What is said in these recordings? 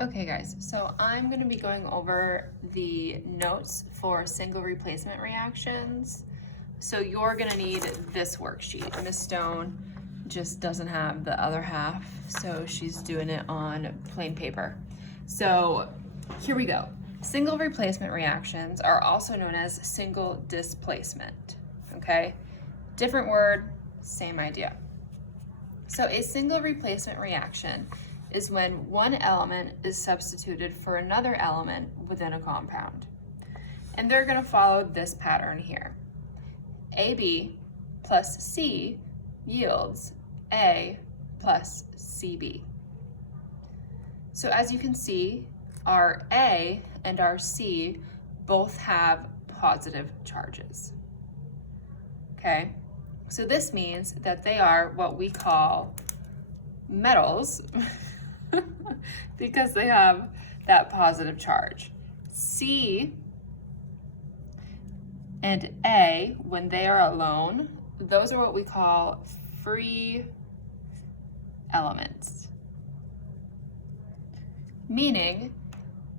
Okay guys, so I'm going to be going over the notes for single replacement reactions. So you're going to need this worksheet. Miss Stone just doesn't have the other half, so she's doing it on plain paper. So here we go. Single replacement reactions are also known as single displacement, okay? Different word, same idea. So a single replacement reaction is when one element is substituted for another element within a compound. And they're going to follow this pattern here. AB plus C yields A plus CB. So as you can see, our A and our C both have positive charges. Okay, so this means that they are what we call metals because they have that positive charge. C and A, when they are alone, those are what we call free elements, meaning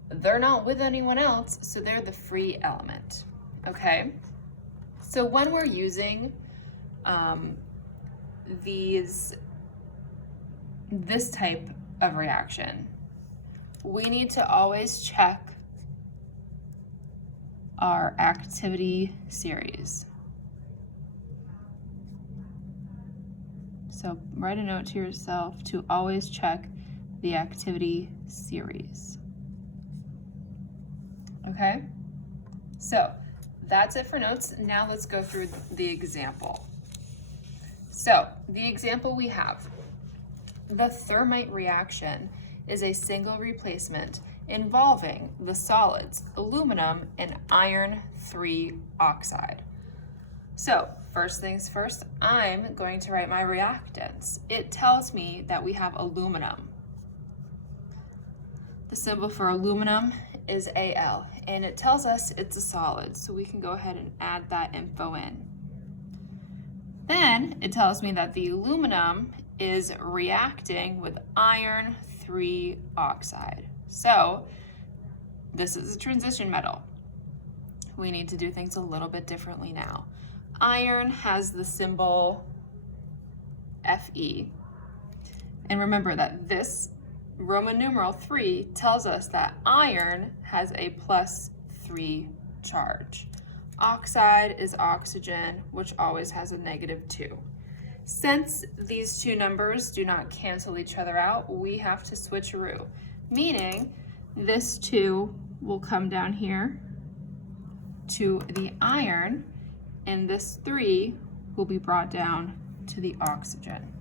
they're not with anyone else, so they're the free element, okay? So when we're using this type of reaction, we need to always check our activity series. So write a note to yourself to always check the activity series. Okay, so that's it for notes. Now let's go through the example. So the example we have, the thermite reaction is a single replacement involving the solids aluminum and iron 3 oxide. So first things first, I'm going to write my reactants. It tells me that we have aluminum. The symbol for aluminum is Al, and it tells us it's a solid, so we can go ahead and add that info in. Then it tells me that the aluminum is reacting with iron 3 oxide. So this is a transition metal. We need to do things a little bit differently now. Iron has the symbol Fe. And remember that this Roman numeral 3 tells us that iron has a +3 charge. Oxide is oxygen, which always has a -2. Since these two numbers do not cancel each other out, we have to switcheroo, meaning this 2 will come down here to the iron, and this 3 will be brought down to the oxygen.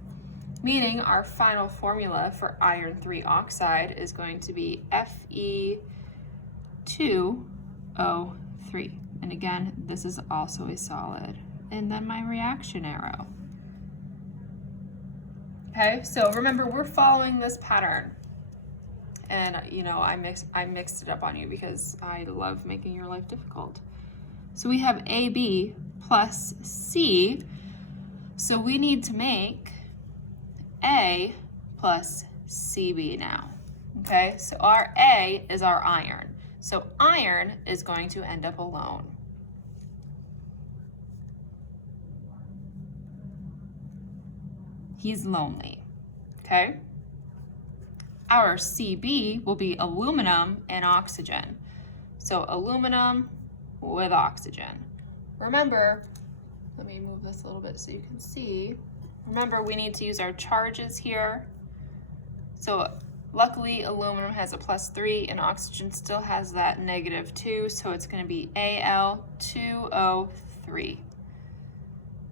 Meaning our final formula for iron 3 oxide is going to be Fe2O3. And again, this is also a solid. And then my reaction arrow. Okay, so remember, we're following this pattern. And you know, I mixed it up on you because I love making your life difficult. So we have AB plus C. So we need to make A plus CB now. Okay, so our A is our iron. So iron is going to end up alone. He's lonely, okay? Our CB will be aluminum and oxygen. So aluminum with oxygen. Remember, let me move this a little bit so you can see. Remember, we need to use our charges here. So luckily, aluminum has a +3 and oxygen still has that -2, so it's going to be Al2O3.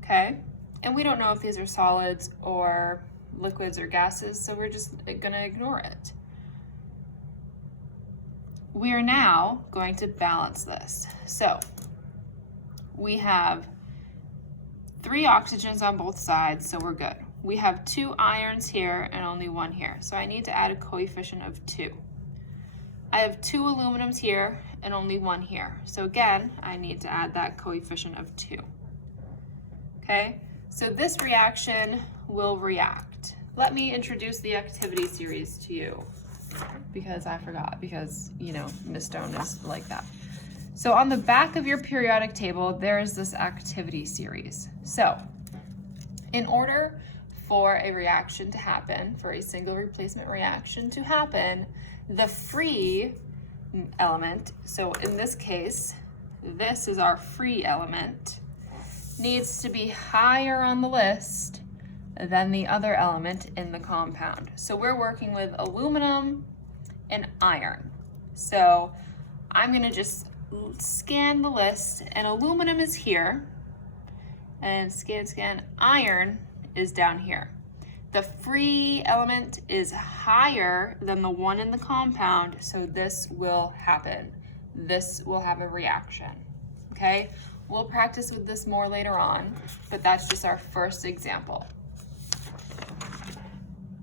Okay? And we don't know if these are solids or liquids or gases, so we're just going to ignore it. We are now going to balance this. So we have 3 oxygens on both sides, so we're good. We have 2 irons here and only 1 here, so I need to add a coefficient of 2. I have 2 aluminums here and only 1 here, so again, I need to add that coefficient of 2. Okay, so this reaction will react. Let me introduce the activity series to you. because I forgot, because, you know, Miss Stone is like that. So on the back of your periodic table, there is this activity series. So in order for a reaction to happen, for a single replacement reaction to happen, the free element, so in this case, this is our free element, needs to be higher on the list than the other element in the compound. So we're working with aluminum and iron. So I'm gonna just scan the list, and aluminum is here, and scan, iron is down here. The free element is higher than the one in the compound, so this will happen. This will have a reaction, okay? We'll practice with this more later on, but that's just our first example.